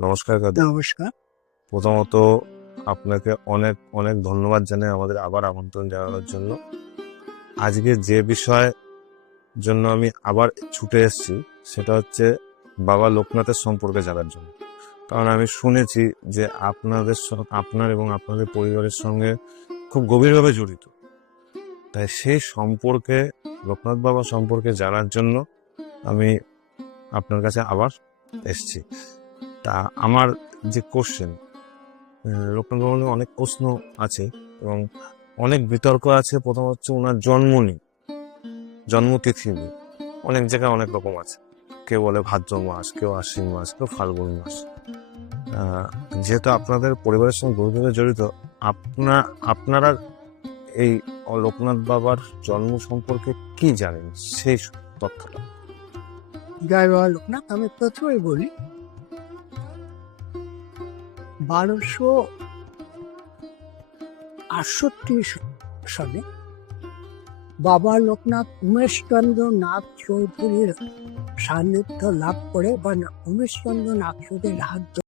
নমস্কার কাকু নমস্কার। প্রথমত আপনাকে অনেক অনেক ধন্যবাদ জানাই আমাদের আবার আমন্ত্রণ জানানোর জন্য। আজকে যে বিষয় জন্য আমি আবার ছুটে এসেছি সেটা হচ্ছে বাবা লোকনাথের সম্পর্কে জানার জন্য। কারণ আমি শুনেছি যে আপনাদের আপনার এবং আপনাদের পরিবারের সঙ্গে খুব গভীরভাবে জড়িত। তাই সেই সম্পর্কে লোকনাথ বাবা সম্পর্কে জানার জন্য আমি আপনার কাছে আবার এসেছি। তা আমার যে কোশ্চেন লোকনাথ অনেক প্রশ্ন আছে এবং অনেক বিতর্ক আছে। প্রথম হচ্ছে ওনার জন্ম নিয়ে, জন্মতিথি নিয়ে। অনেক জায়গায় অনেক রকম আছে। কেউ বলে ভাদ্র মাস, কেউ আশ্বিন মাস, কেউ ফাল্গুন মাস। যেহেতু আপনাদের পরিবারের সঙ্গে গভীরভাবে জড়িত আপনার আপনারা এই লোকনাথ বাবার জন্ম সম্পর্কে কি জানেন? সেই তথ্যটা। জয় বাবা লোকনাথ, আমি প্রথমে বলি বারোশো আটষট্টি সালে বাবা লোকনাথ উমেশচন্দ্র নাথ চৌধুরীর সান্নিধ্য লাভ করে বা উমেশচন্দ্র নাথ চৌধুরীর হাত